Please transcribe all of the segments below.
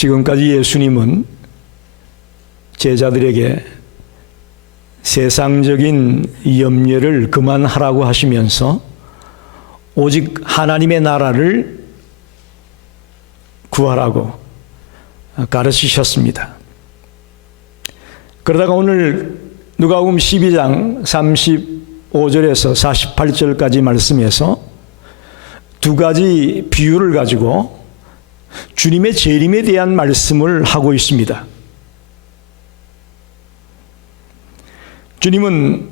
지금까지 예수님은 제자들에게 세상적인 염려를 그만하라고 하시면서 오직 하나님의 나라를 구하라고 가르치셨습니다. 그러다가 오늘 누가복음 12장 35절에서 48절까지 말씀에서 두 가지 비유를 가지고 주님의 재림에 대한 말씀을 하고 있습니다. 주님은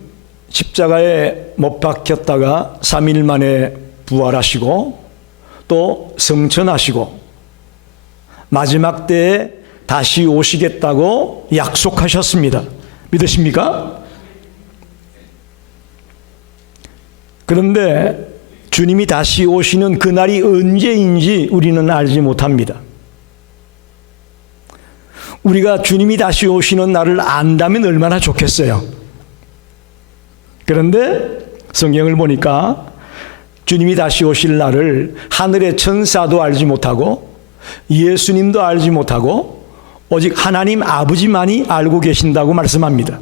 십자가에 못 박혔다가 3일 만에 부활하시고 또 성천하시고 마지막 때에 다시 오시겠다고 약속하셨습니다. 믿으십니까? 그런데 주님이 다시 오시는 그날이 언제인지 우리는 알지 못합니다. 우리가 주님이 다시 오시는 날을 안다면 얼마나 좋겠어요. 그런데 성경을 보니까 주님이 다시 오실 날을 하늘의 천사도 알지 못하고 예수님도 알지 못하고 오직 하나님 아버지만이 알고 계신다고 말씀합니다.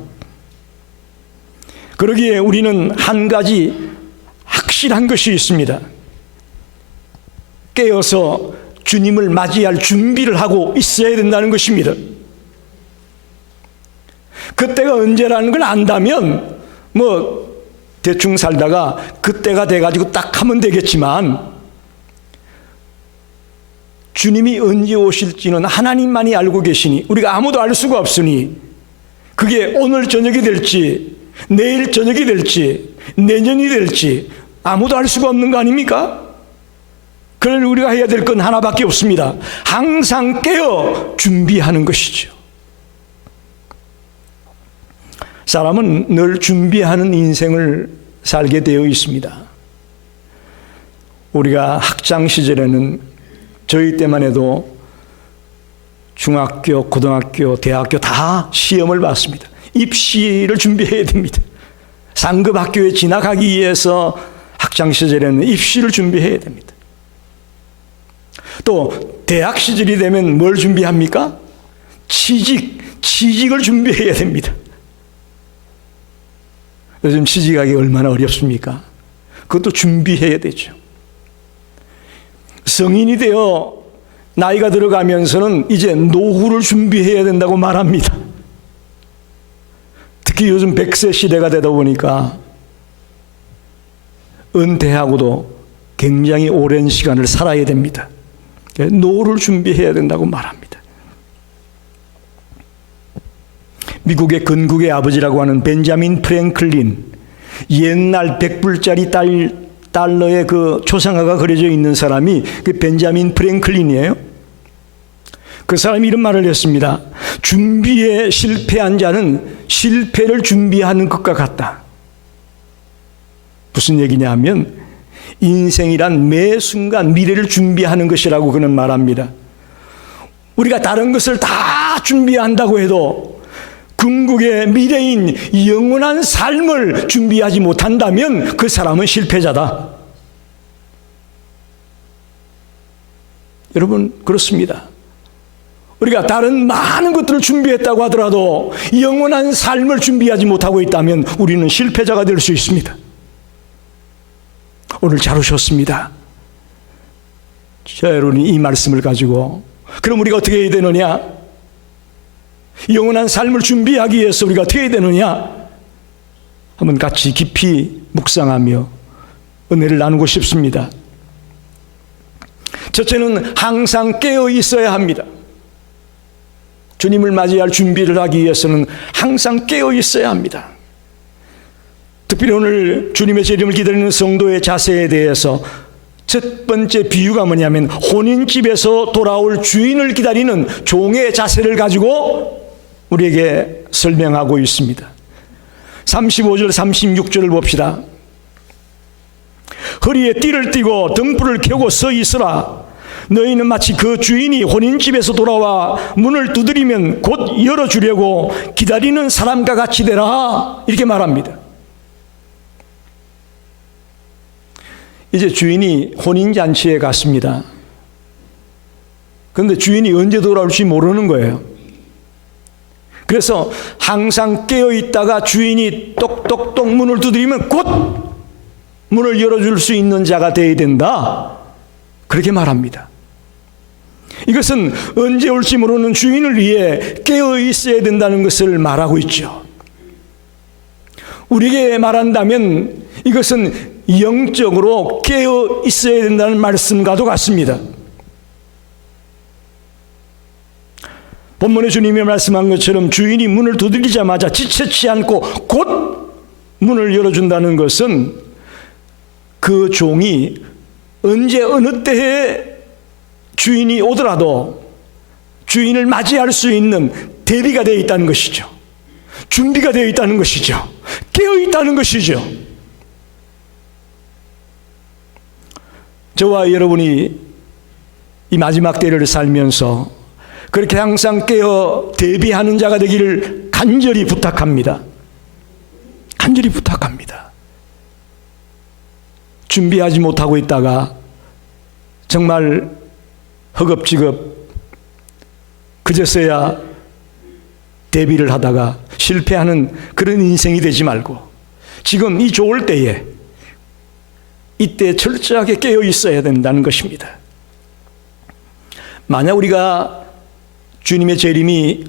그러기에 우리는 한 가지 확실한 것이 있습니다. 깨어서 주님을 맞이할 준비를 하고 있어야 된다는 것입니다. 그때가 언제라는 걸 안다면 대충 살다가 그때가 돼가지고 딱 하면 되겠지만 주님이 언제 오실지는 하나님만이 알고 계시니 우리가 아무도 알 수가 없으니 그게 오늘 저녁이 될지 내일 저녁이 될지 내년이 될지 아무도 알 수가 없는 거 아닙니까? 그러니 우리가 해야 될 건 하나밖에 없습니다. 항상 깨어 준비하는 것이죠. 사람은 늘 준비하는 인생을 살게 되어 있습니다. 우리가 학창 시절에는 저희 때만 해도 중학교, 고등학교, 대학교 다 시험을 봤습니다. 입시를 준비해야 됩니다. 상급 학교에 진학하기 위해서 학창 시절에는 입시를 준비해야 됩니다. 또 대학 시절이 되면 뭘 준비합니까? 취직을 준비해야 됩니다. 요즘 취직하기 얼마나 어렵습니까? 그것도 준비해야 되죠. 성인이 되어 나이가 들어가면서는 이제 노후를 준비해야 된다고 말합니다. 특히 요즘 100세 시대가 되다 보니까 은퇴하고도 굉장히 오랜 시간을 살아야 됩니다. 노후를 준비해야 된다고 말합니다. 미국의 건국의 아버지라고 하는 벤자민 프랭클린, 옛날 100불짜리 달러의 그 초상화가 그려져 있는 사람이 그 벤자민 프랭클린이에요. 그 사람이 이런 말을 했습니다. 준비에 실패한 자는 실패를 준비하는 것과 같다. 무슨 얘기냐 하면 인생이란 매 순간 미래를 준비하는 것이라고 그는 말합니다. 우리가 다른 것을 다 준비한다고 해도 궁극의 미래인 영원한 삶을 준비하지 못한다면 그 사람은 실패자다. 여러분, 그렇습니다. 우리가 다른 많은 것들을 준비했다고 하더라도 영원한 삶을 준비하지 못하고 있다면 우리는 실패자가 될 수 있습니다. 오늘 잘 오셨습니다. 자, 여러분이 이 말씀을 가지고 그럼 우리가 어떻게 해야 되느냐? 영원한 삶을 준비하기 위해서 우리가 어떻게 해야 되느냐? 한번 같이 깊이 묵상하며 은혜를 나누고 싶습니다. 첫째는 항상 깨어 있어야 합니다. 주님을 맞이할 준비를 하기 위해서는 항상 깨어 있어야 합니다. 특별히 오늘 주님의 재림을 기다리는 성도의 자세에 대해서 첫 번째 비유가 뭐냐면 혼인집에서 돌아올 주인을 기다리는 종의 자세를 가지고 우리에게 설명하고 있습니다. 35절 36절을 봅시다. 허리에 띠를 띠고 등불을 켜고 서 있으라. 너희는 마치 그 주인이 혼인집에서 돌아와 문을 두드리면 곧 열어주려고 기다리는 사람과 같이 되라. 이렇게 말합니다. 이제 주인이 혼인잔치에 갔습니다. 그런데 주인이 언제 돌아올지 모르는 거예요. 그래서 항상 깨어 있다가 주인이 똑똑똑 문을 두드리면 곧 문을 열어줄 수 있는 자가 되어야 된다. 그렇게 말합니다. 이것은 언제 올지 모르는 주인을 위해 깨어 있어야 된다는 것을 말하고 있죠. 우리에게 말한다면 이것은 영적으로 깨어 있어야 된다는 말씀과도 같습니다. 본문에 주님이 말씀한 것처럼 주인이 문을 두드리자마자 지체치 않고 곧 문을 열어준다는 것은 그 종이 언제 어느 때에 주인이 오더라도 주인을 맞이할 수 있는 대비가 되어 있다는 것이죠. 준비가 되어 있다는 것이죠. 깨어 있다는 것이죠. 저와 여러분이 이 마지막 때를 살면서 그렇게 항상 깨어 대비하는 자가 되기를 간절히 부탁합니다. 간절히 부탁합니다. 준비하지 못하고 있다가 정말 허겁지겁 그제서야 대비를 하다가 실패하는 그런 인생이 되지 말고 지금 이 좋을 때에 이때 철저하게 깨어 있어야 된다는 것입니다. 만약 우리가 주님의 재림이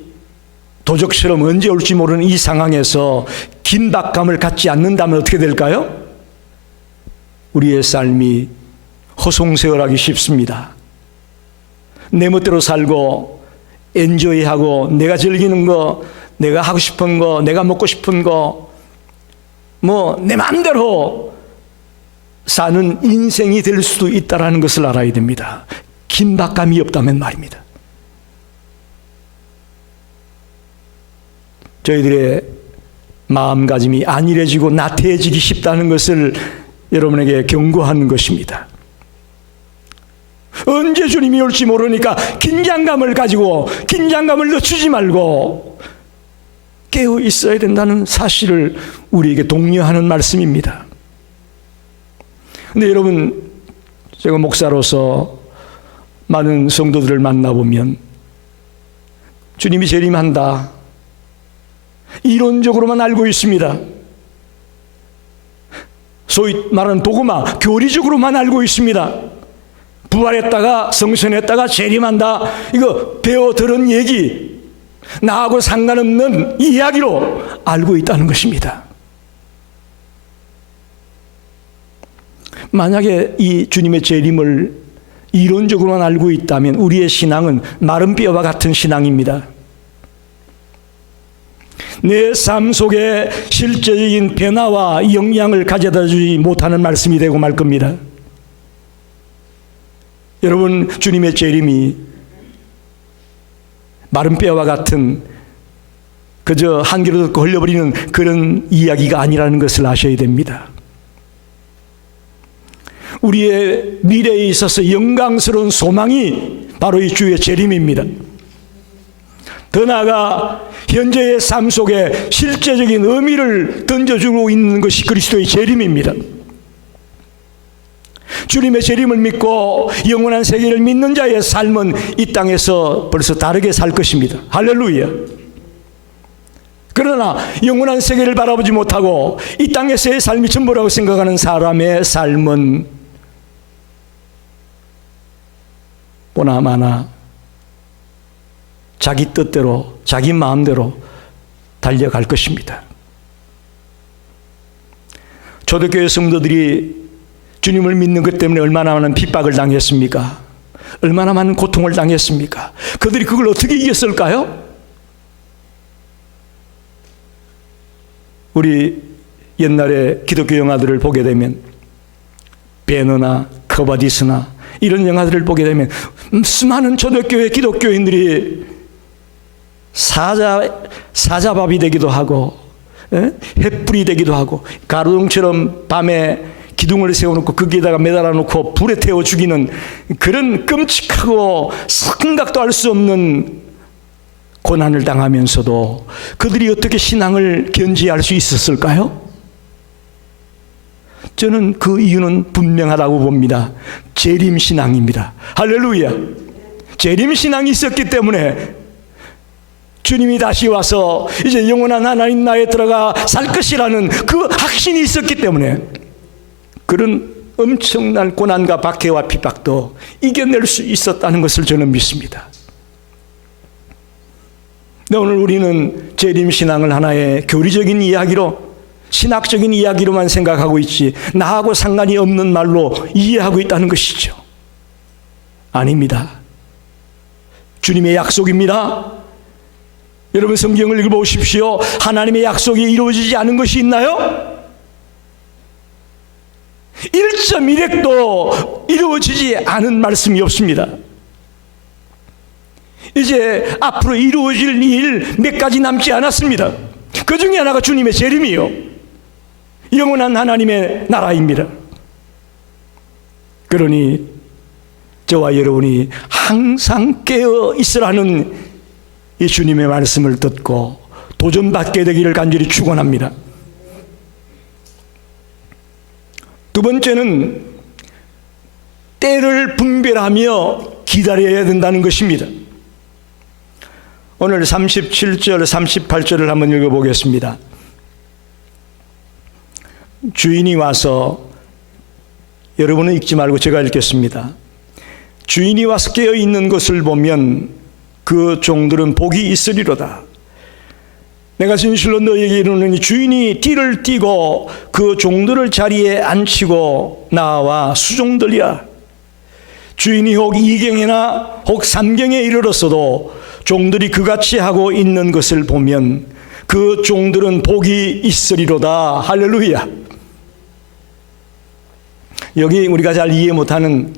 도적처럼 언제 올지 모르는 이 상황에서 긴박감을 갖지 않는다면 어떻게 될까요? 우리의 삶이 허송세월하기 쉽습니다. 내 멋대로 살고 엔조이하고 내가 즐기는 거, 내가 하고 싶은 거, 내가 먹고 싶은 거, 뭐 내 마음대로 사는 인생이 될 수도 있다는 것을 알아야 됩니다. 긴박감이 없다면 말입니다. 저희들의 마음가짐이 안일해지고 나태해지기 쉽다는 것을 여러분에게 경고하는 것입니다. 언제 주님이 올지 모르니까 긴장감을 가지고 긴장감을 늦추지 말고 깨어 있어야 된다는 사실을 우리에게 독려하는 말씀입니다. 근데 여러분, 제가 목사로서 많은 성도들을 만나보면 주님이 재림한다, 이론적으로만 알고 있습니다. 소위 말하는 도그마, 교리적으로만 알고 있습니다. 부활했다가 성천했다가 재림한다, 이거 배워 들은 얘기, 나하고 상관없는 이야기로 알고 있다는 것입니다. 만약에 이 주님의 재림을 이론적으로만 알고 있다면 우리의 신앙은 마른 뼈와 같은 신앙입니다. 내 삶 속에 실제적인 변화와 영향을 가져다 주지 못하는 말씀이 되고 말 겁니다. 여러분, 주님의 재림이 마른 뼈와 같은 그저 한 귀로 듣고 흘려버리는 그런 이야기가 아니라는 것을 아셔야 됩니다. 우리의 미래에 있어서 영광스러운 소망이 바로 이 주의 재림입니다. 더 나아가 현재의 삶 속에 실제적인 의미를 던져주고 있는 것이 그리스도의 재림입니다. 주님의 재림을 믿고 영원한 세계를 믿는 자의 삶은 이 땅에서 벌써 다르게 살 것입니다. 할렐루야. 그러나 영원한 세계를 바라보지 못하고 이 땅에서의 삶이 전부라고 생각하는 사람의 삶은 보나마나 자기 뜻대로, 자기 마음대로 달려갈 것입니다. 초대교회 성도들이 주님을 믿는 것 때문에 얼마나 많은 핍박을 당했습니까? 얼마나 많은 고통을 당했습니까? 그들이 그걸 어떻게 이겼을까요? 우리 옛날에 기독교 영화들을 보게 되면 배너나 커바디스나 이런 영화들을 보게 되면 수많은 초대교회 기독교인들이 사자밥이 되기도 하고 횃불이 되기도 하고 가로등처럼 밤에 기둥을 세워놓고 거기에다가 매달아 놓고 불에 태워 죽이는 그런 끔찍하고 생각도 할 수 없는 고난을 당하면서도 그들이 어떻게 신앙을 견지할 수 있었을까요? 저는 그 이유는 분명하다고 봅니다. 재림신앙입니다. 할렐루야. 재림신앙이 있었기 때문에 주님이 다시 와서 이제 영원한 하나님 나라에 들어가 살 것이라는 그 확신이 있었기 때문에 그런 엄청난 고난과 박해와 핍박도 이겨낼 수 있었다는 것을 저는 믿습니다. 근데 오늘 우리는 재림신앙을 하나의 교리적인 이야기로, 신학적인 이야기로만 생각하고 있지 나하고 상관이 없는 말로 이해하고 있다는 것이죠. 아닙니다. 주님의 약속입니다. 여러분 성경을 읽어보십시오. 하나님의 약속이 이루어지지 않은 것이 있나요? 1.1획도 이루어지지 않은 말씀이 없습니다. 이제 앞으로 이루어질 일 몇 가지 남지 않았습니다. 그 중에 하나가 주님의 재림이요, 영원한 하나님의 나라입니다. 그러니 저와 여러분이 항상 깨어 있으라는 이 주님의 말씀을 듣고 도전받게 되기를 간절히 축원합니다. 두 번째는 때를 분별하며 기다려야 된다는 것입니다. 오늘 37절, 38절을 한번 읽어보겠습니다. 주인이 와서, 여러분은 읽지 말고 제가 읽겠습니다. 주인이 와서 깨어 있는 것을 보면 그 종들은 복이 있으리로다. 내가 진실로 너희에게 이르노니 주인이 띠를 띠고 그 종들을 자리에 앉히고 나와 수종들이야. 주인이 혹 2경이나 혹 3경에 이르렀어도 종들이 그같이 하고 있는 것을 보면 그 종들은 복이 있으리로다. 할렐루야. 여기 우리가 잘 이해 못하는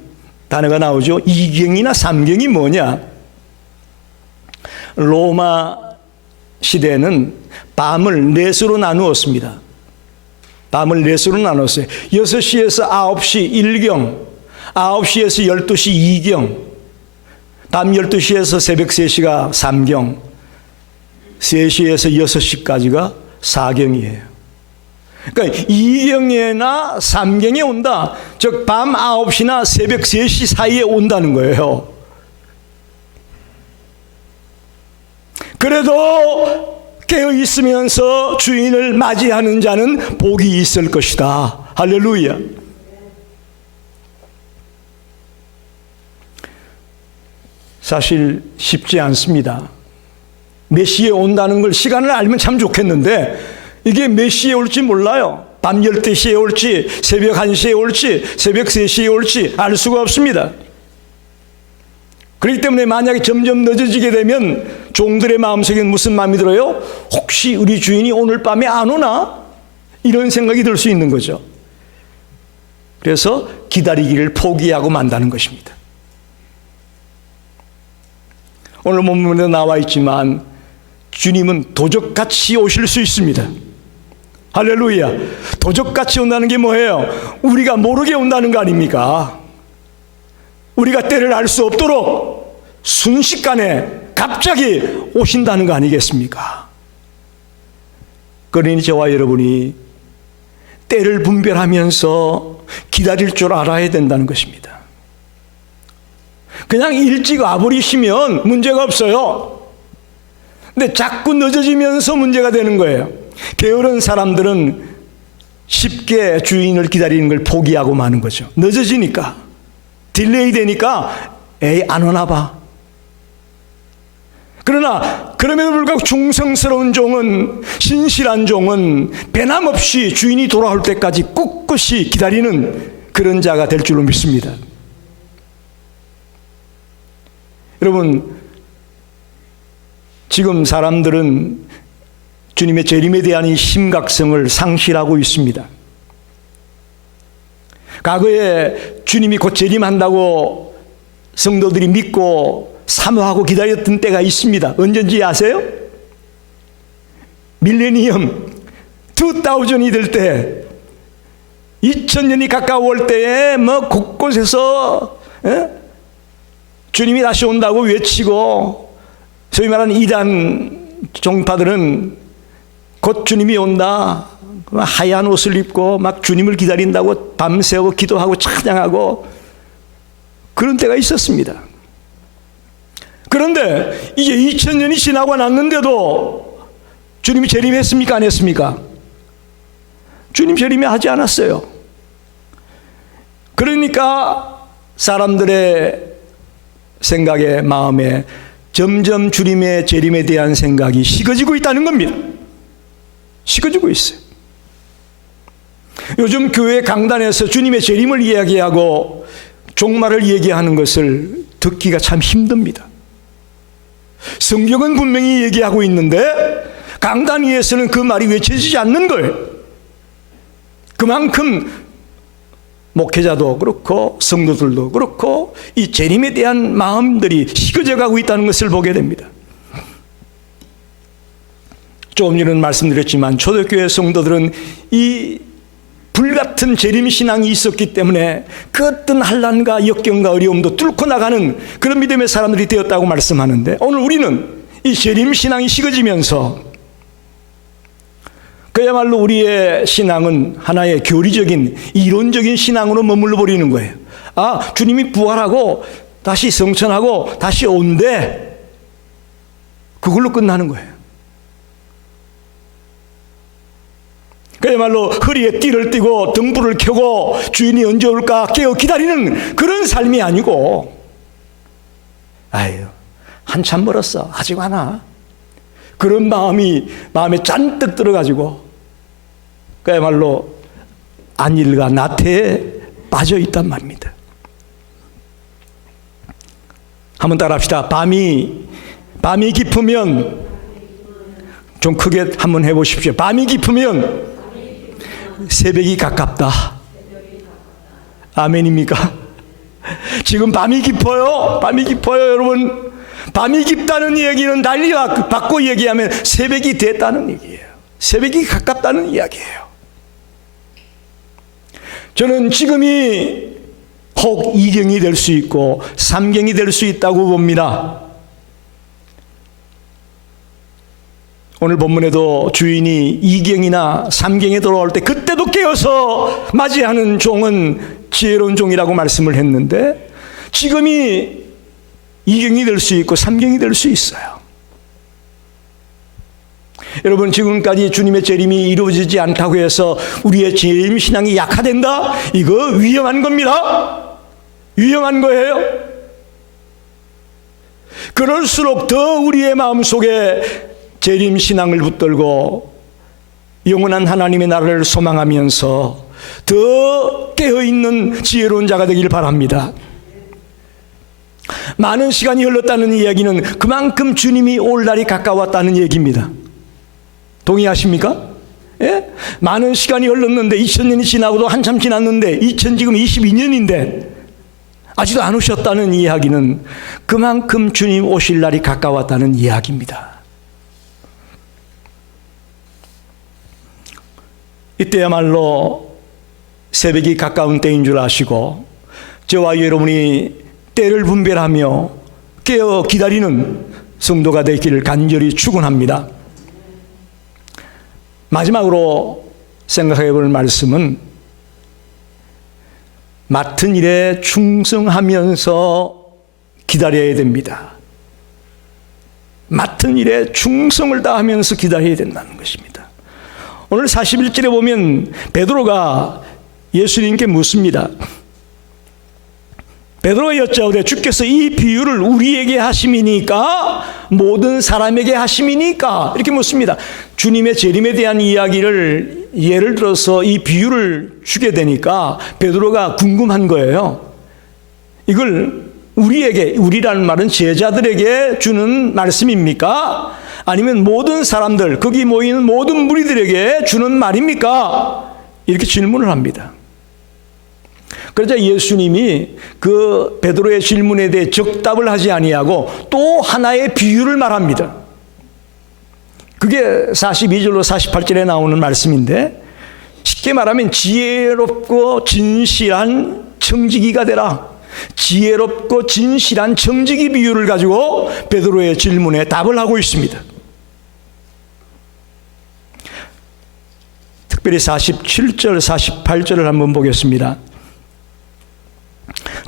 단어가 나오죠. 2경이나 3경이 뭐냐? 로마 시대는 밤을 넷으로 나누었습니다. 밤을 넷으로 나눴어요. 6시에서 9시 1경, 9시에서 12시 2경, 밤 12시에서 새벽 3시가 3경, 3시에서 6시까지가 4경이에요. 그러니까 2경에나 3경에 온다. 즉 밤 9시나 새벽 3시 사이에 온다는 거예요. 그래도 깨어 있으면서 주인을 맞이하는 자는 복이 있을 것이다. 할렐루야. 사실 쉽지 않습니다. 몇 시에 온다는 걸 시간을 알면 참 좋겠는데 이게 몇 시에 올지 몰라요. 밤 12시에 올지 새벽 1시에 올지 새벽 3시에 올지 알 수가 없습니다. 그렇기 때문에 만약에 점점 늦어지게 되면 종들의 마음속에는 무슨 마음이 들어요? 혹시 우리 주인이 오늘 밤에 안 오나? 이런 생각이 들 수 있는 거죠. 그래서 기다리기를 포기하고 만다는 것입니다. 오늘 본문에 나와 있지만 주님은 도적같이 오실 수 있습니다. 할렐루야. 도적같이 온다는 게 뭐예요? 우리가 모르게 온다는 거 아닙니까? 우리가 때를 알 수 없도록 순식간에 갑자기 오신다는 거 아니겠습니까? 그러니 저와 여러분이 때를 분별하면서 기다릴 줄 알아야 된다는 것입니다. 그냥 일찍 와버리시면 문제가 없어요. 근데 자꾸 늦어지면서 문제가 되는 거예요. 게으른 사람들은 쉽게 주인을 기다리는 걸 포기하고 마는 거죠. 늦어지니까. 딜레이 되니까 에이 안 오나 봐. 그러나 그럼에도 불구하고 충성스러운 종은, 신실한 종은 변함없이 주인이 돌아올 때까지 꿋꿋이 기다리는 그런 자가 될 줄로 믿습니다. 여러분, 지금 사람들은 주님의 재림에 대한 이 심각성을 상실하고 있습니다. 과거에 주님이 곧 재림한다고 성도들이 믿고 사모하고 기다렸던 때가 있습니다. 언젠지 아세요? 밀레니엄 2000이 될 때, 2000년이 가까워올 때에 뭐 곳곳에서 주님이 다시 온다고 외치고, 소위 말하는 이단 종파들은 곧 주님이 온다, 하얀 옷을 입고 막 주님을 기다린다고 밤새고 기도하고 찬양하고 그런 때가 있었습니다. 그런데 이제 2000년이 지나고 났는데도 주님이 재림했습니까? 안 했습니까? 주님 재림하지 않았어요. 그러니까 사람들의 생각에, 마음에 점점 주님의 재림에 대한 생각이 식어지고 있다는 겁니다. 식어지고 있어요. 요즘 교회 강단에서 주님의 재림을 이야기하고 종말을 얘기하는 것을 듣기가 참 힘듭니다. 성경은 분명히 얘기하고 있는데 강단 위에서는 그 말이 외쳐지지 않는 거예요. 그만큼 목회자도 그렇고 성도들도 그렇고 이 재림에 대한 마음들이 식어져 가고 있다는 것을 보게 됩니다. 조금 전에 말씀드렸지만 초대교회 성도들은 이 불같은 재림신앙이 있었기 때문에 그 어떤 환난과 역경과 어려움도 뚫고 나가는 그런 믿음의 사람들이 되었다고 말씀하는데, 오늘 우리는 이 재림신앙이 식어지면서 그야말로 우리의 신앙은 하나의 교리적인 이론적인 신앙으로 머물러 버리는 거예요. 아, 주님이 부활하고 다시 성천하고 다시 온대, 그걸로 끝나는 거예요. 그야말로 허리에 띠를 띠고 등불을 켜고 주인이 언제 올까 깨어 기다리는 그런 삶이 아니고, 아유, 한참 멀었어, 아직 안 와, 그런 마음에 잔뜩 들어가지고 그야말로 안일과 나태에 빠져 있단 말입니다. 한번 따라합시다. 밤이 깊으면, 좀 크게 한번 해보십시오. 밤이 깊으면 새벽이 가깝다. 아멘입니까? 지금 밤이 깊어요. 밤이 깊어요, 여러분. 밤이 깊다는 얘기는 난리가 받고 얘기하면 새벽이 됐다는 얘기예요. 새벽이 가깝다는 이야기예요. 저는 지금이 혹 2경이 될 수 있고 3경이 될 수 있다고 봅니다. 오늘 본문에도 주인이 2경이나 3경에 돌아올 때 그때도 깨어서 맞이하는 종은 지혜로운 종이라고 말씀을 했는데, 지금이 2경이 될 수 있고 3경이 될 수 있어요. 여러분, 지금까지 주님의 재림이 이루어지지 않다고 해서 우리의 재림 신앙이 약화된다? 이거 위험한 겁니다. 위험한 거예요. 그럴수록 더 우리의 마음속에 재림 신앙을 붙들고 영원한 하나님의 나라를 소망하면서 더 깨어있는 지혜로운 자가 되길 바랍니다. 많은 시간이 흘렀다는 이야기는 그만큼 주님이 올 날이 가까웠다는 얘기입니다. 동의하십니까? 예? 많은 시간이 흘렀는데 2000년이 지나고도 한참 지났는데 지금 22년인데 아직도 안 오셨다는 이야기는 그만큼 주님 오실 날이 가까웠다는 이야기입니다. 이때야말로 새벽이 가까운 때인 줄 아시고 저와 여러분이 때를 분별하며 깨어 기다리는 성도가 되기를 간절히 축원합니다. 마지막으로 생각해 볼 말씀은 맡은 일에 충성하면서 기다려야 됩니다. 맡은 일에 충성을 다하면서 기다려야 된다는 것입니다. 오늘 41절에 보면 베드로가 예수님께 묻습니다. 베드로가 여짜오되 주께서 이 비유를 우리에게 하심이니까 모든 사람에게 하심이니까, 이렇게 묻습니다. 주님의 재림에 대한 이야기를 예를 들어서 이 비유를 주게 되니까 베드로가 궁금한 거예요. 이걸 우리에게, 우리라는 말은 제자들에게 주는 말씀입니까? 아니면 모든 사람들, 거기 모이는 모든 무리들에게 주는 말입니까? 이렇게 질문을 합니다. 그러자 예수님이 그 베드로의 질문에 대해 적답을 하지 아니하고 또 하나의 비유를 말합니다. 그게 42절로 48절에 나오는 말씀인데, 쉽게 말하면 지혜롭고 진실한 청지기가 되라. 지혜롭고 진실한 청지기 비유를 가지고 베드로의 질문에 답을 하고 있습니다. 특별히 47절, 48절을 한번 보겠습니다.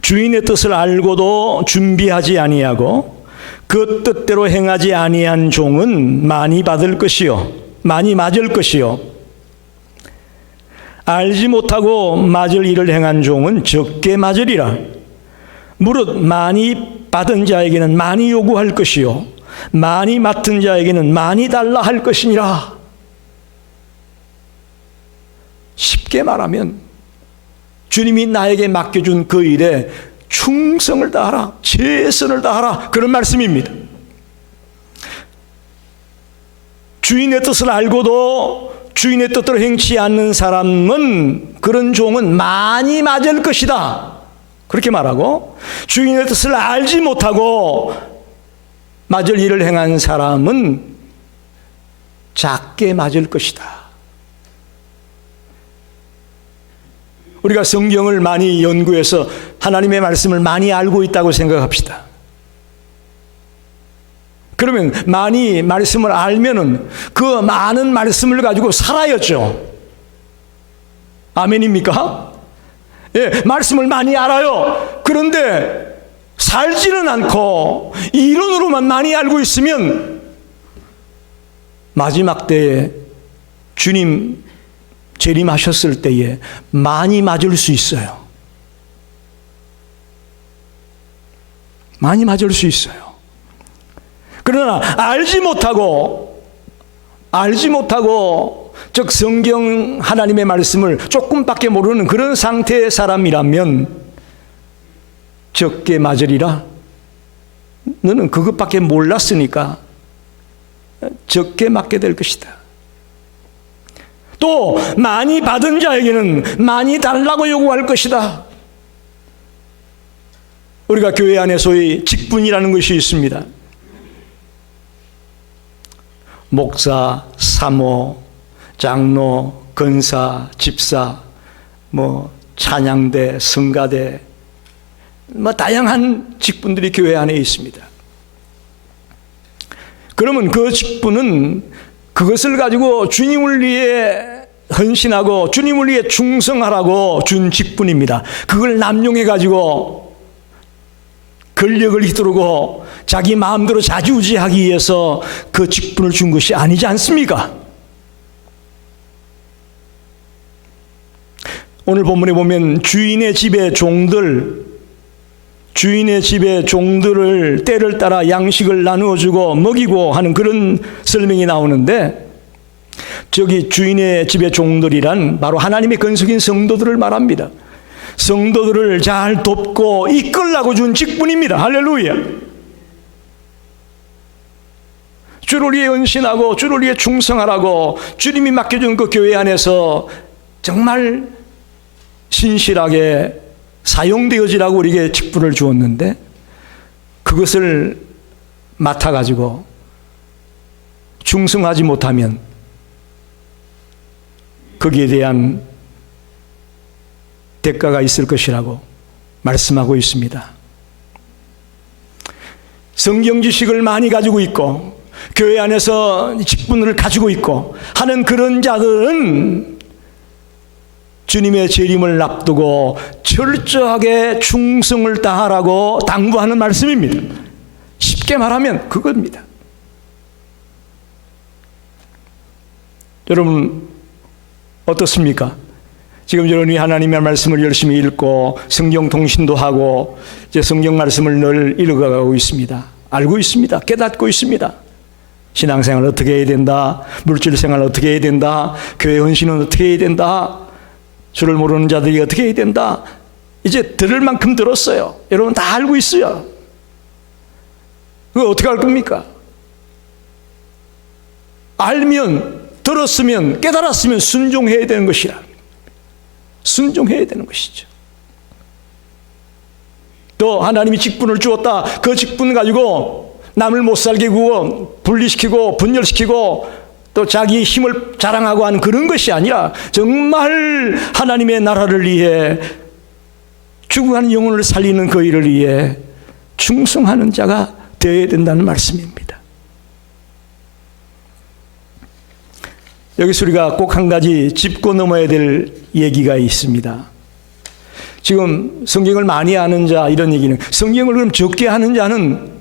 주인의 뜻을 알고도 준비하지 아니하고 그 뜻대로 행하지 아니한 종은 많이 받을 것이요 많이 맞을 것이요 알지 못하고 맞을 일을 행한 종은 적게 맞으리라. 무릇 많이 받은 자에게는 많이 요구할 것이요 많이 맡은 자에게는 많이 달라 할 것이니라. 쉽게 말하면 주님이 나에게 맡겨준 그 일에 충성을 다하라, 최선을 다하라, 그런 말씀입니다. 주인의 뜻을 알고도 주인의 뜻대로 행치 않는 사람은, 그런 종은 많이 맞을 것이다, 그렇게 말하고, 주인의 뜻을 알지 못하고 맞을 일을 행한 사람은 작게 맞을 것이다. 우리가 성경을 많이 연구해서 하나님의 말씀을 많이 알고 있다고 생각합시다. 그러면 많이 말씀을 알면은 그 많은 말씀을 가지고 살아야죠. 아멘입니까? 예, 말씀을 많이 알아요. 그런데 살지는 않고 이론으로만 많이 알고 있으면 마지막 때에 주님 재림하셨을 때에 많이 맞을 수 있어요. 많이 맞을 수 있어요. 그러나 알지 못하고 즉 성경 하나님의 말씀을 조금밖에 모르는 그런 상태의 사람이라면 적게 맞으리라. 너는 그것밖에 몰랐으니까 적게 맞게 될 것이다. 또 많이 받은 자에게는 많이 달라고 요구할 것이다. 우리가 교회 안에 소위 직분이라는 것이 있습니다. 목사, 사모, 장로, 권사, 집사, 찬양대, 성가대, 다양한 직분들이 교회 안에 있습니다. 그러면 그 직분은 그것을 가지고 주님을 위해 헌신하고 주님을 위해 충성하라고 준 직분입니다. 그걸 남용해 가지고 권력을 휘두르고 자기 마음대로 좌지우지하기 위해서 그 직분을 준 것이 아니지 않습니까? 오늘 본문에 보면 주인의 집의 종들을 때를 따라 양식을 나누어주고 먹이고 하는 그런 설명이 나오는데, 저기 주인의 집의 종들이란 바로 하나님의 건석인 성도들을 말합니다. 성도들을 잘 돕고 이끌라고 준 직분입니다. 할렐루야. 주를 위해 헌신하고 주를 위해 충성하라고 주님이 맡겨준 그 교회 안에서 정말 신실하게 사용되어지라고 우리에게 직분을 주었는데, 그것을 맡아가지고 충성하지 못하면 거기에 대한 대가가 있을 것이라고 말씀하고 있습니다. 성경 지식을 많이 가지고 있고 교회 안에서 직분을 가지고 있고 하는 그런 자들은 주님의 재림을 앞두고 철저하게 충성을 다하라고 당부하는 말씀입니다. 쉽게 말하면 그겁니다. 여러분 어떻습니까? 지금 여러분이 하나님의 말씀을 열심히 읽고 성경 통신도 하고 이제 성경 말씀을 늘 읽어가고 있습니다. 알고 있습니다. 깨닫고 있습니다. 신앙생활 어떻게 해야 된다, 물질생활 어떻게 해야 된다, 교회 헌신은 어떻게 해야 된다, 주를 모르는 자들이 어떻게 해야 된다, 이제 들을 만큼 들었어요. 여러분 다 알고 있어요. 그거 어떻게 할 겁니까? 알면, 들었으면, 깨달았으면 순종해야 되는 것이라. 순종해야 되는 것이죠. 또 하나님이 직분을 주었다. 그 직분 가지고 남을 못 살게 구워 분리시키고 분열시키고 또 자기의 힘을 자랑하고 하는 그런 것이 아니라 정말 하나님의 나라를 위해 죽어가는 영혼을 살리는 그 일을 위해 충성하는 자가 되어야 된다는 말씀입니다. 여기서 우리가 꼭 한 가지 짚고 넘어야 될 얘기가 있습니다. 지금 성경을 많이 아는 자 이런 얘기는, 성경을 그럼 적게 하는 자는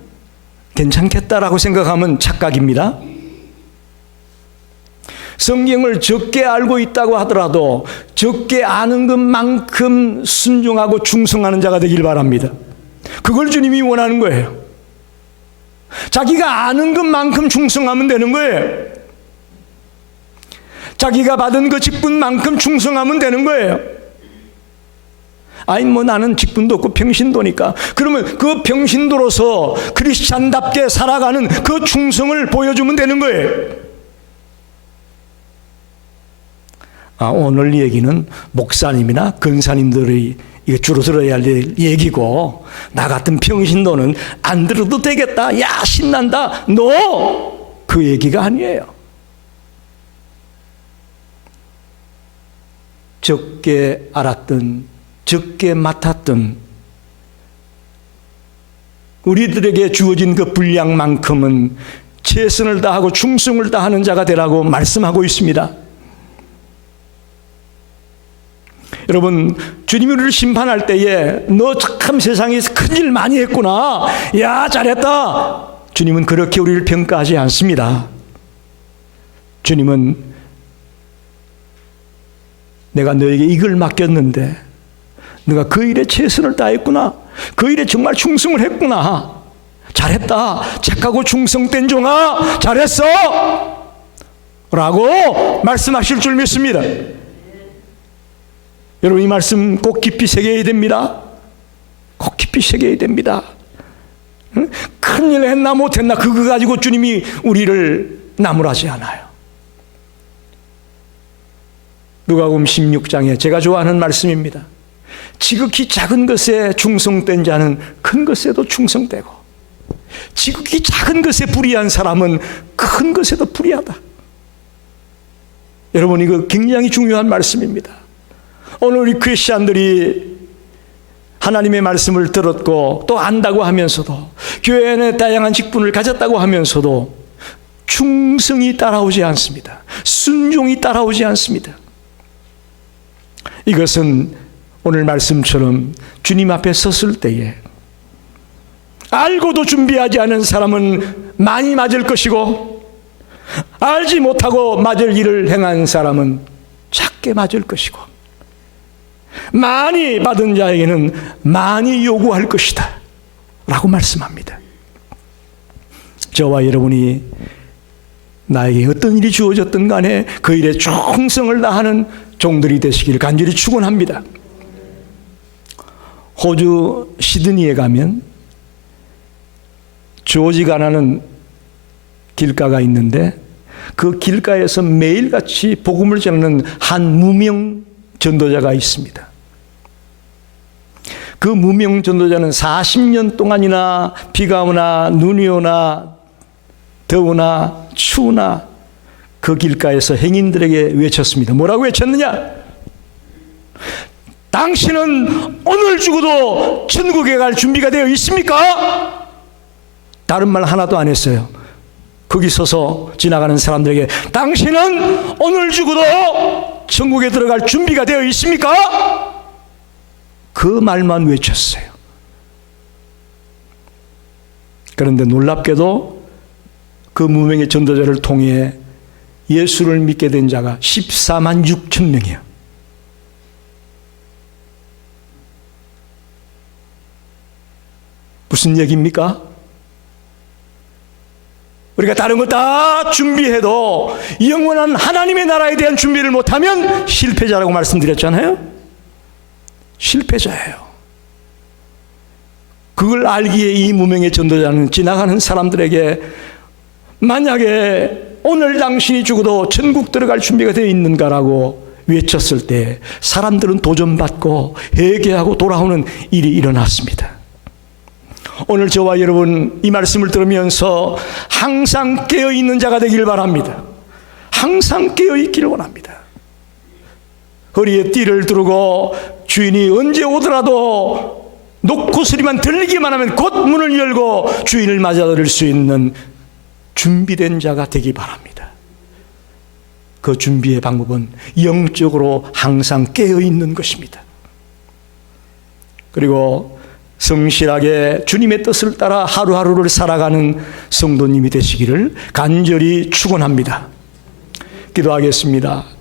괜찮겠다라고 생각하면 착각입니다. 성경을 적게 알고 있다고 하더라도 적게 아는 것만큼 순종하고 충성하는 자가 되길 바랍니다. 그걸 주님이 원하는 거예요. 자기가 아는 것만큼 충성하면 되는 거예요. 자기가 받은 그 직분만큼 충성하면 되는 거예요. 아니 뭐 나는 직분도 없고 평신도니까, 그러면 그 평신도로서 크리스찬답게 살아가는 그 충성을 보여주면 되는 거예요. 오늘 얘기는 목사님이나 근사님들이 이게 주로 들어야 할 얘기고, 나 같은 평신도는 안 들어도 되겠다, 야 신난다, 그 얘기가 아니에요. 적게 알았던, 적게 맡았던 우리들에게 주어진 그 분량만큼은 최선을 다하고 충성을 다하는 자가 되라고 말씀하고 있습니다. 여러분, 주님이 우리를 심판할 때에 너 참 세상에서 큰일 많이 했구나, 야 잘했다, 주님은 그렇게 우리를 평가하지 않습니다. 주님은 내가 너에게 이걸 맡겼는데 너가 그 일에 최선을 다했구나, 그 일에 정말 충성을 했구나, 잘했다, 착하고 충성된 종아 잘했어 라고 말씀하실 줄 믿습니다. 여러분, 이 말씀 꼭 깊이 새겨야 됩니다. 꼭 깊이 새겨야 됩니다. 응? 큰일 했나 못했나 그거 가지고 주님이 우리를 나무라지 않아요. 누가복음 16장에 제가 좋아하는 말씀입니다. 지극히 작은 것에 충성된 자는 큰 것에도 충성되고, 지극히 작은 것에 불의한 사람은 큰 것에도 불의하다. 여러분, 이거 굉장히 중요한 말씀입니다. 오늘 우리 크리스찬들이 하나님의 말씀을 들었고 또 안다고 하면서도, 교회 안에 다양한 직분을 가졌다고 하면서도 충성이 따라오지 않습니다. 순종이 따라오지 않습니다. 이것은 오늘 말씀처럼 주님 앞에 섰을 때에 알고도 준비하지 않은 사람은 많이 맞을 것이고, 알지 못하고 맞을 일을 행한 사람은 작게 맞을 것이고, 많이 받은 자에게는 많이 요구할 것이다 라고 말씀합니다. 저와 여러분이 나에게 어떤 일이 주어졌든 간에 그 일에 충성을 다하는 종들이 되시길 간절히 축원합니다. 호주 시드니에 가면 조지가나는 길가가 있는데, 그 길가에서 매일같이 복음을 전하는 한 무명 전도자가 있습니다. 그 무명 전도자는 40년 동안이나 비가 오나 눈이 오나 더우나 추우나 그 길가에서 행인들에게 외쳤습니다. 뭐라고 외쳤느냐? 당신은 오늘 죽어도 천국에 갈 준비가 되어 있습니까? 다른 말 하나도 안 했어요. 거기 서서 지나가는 사람들에게 당신은 오늘 죽어도 천국에 들어갈 준비가 되어 있습니까? 그 말만 외쳤어요. 그런데 놀랍게도 그 무명의 전도자를 통해 예수를 믿게 된 자가 14만 6천 명이에요. 무슨 얘기입니까? 우리가 다른 거 다 준비해도 영원한 하나님의 나라에 대한 준비를 못하면 실패자라고 말씀드렸잖아요. 실패자예요. 그걸 알기에 이 무명의 전도자는 지나가는 사람들에게 만약에 오늘 당신이 죽어도 천국 들어갈 준비가 되어 있는가라고 외쳤을 때 사람들은 도전받고 회개하고 돌아오는 일이 일어났습니다. 오늘 저와 여러분 이 말씀을 들으면서 항상 깨어있는 자가 되길 바랍니다. 항상 깨어있기를 원합니다. 허리에 띠를 두르고 주인이 언제 오더라도 놓고 소리만 들리기만 하면 곧 문을 열고 주인을 맞아들일 수 있는 준비된 자가 되기 바랍니다. 그 준비의 방법은 영적으로 항상 깨어있는 것입니다. 그리고 성실하게 주님의 뜻을 따라 하루하루를 살아가는 성도님이 되시기를 간절히 축원합니다. 기도하겠습니다.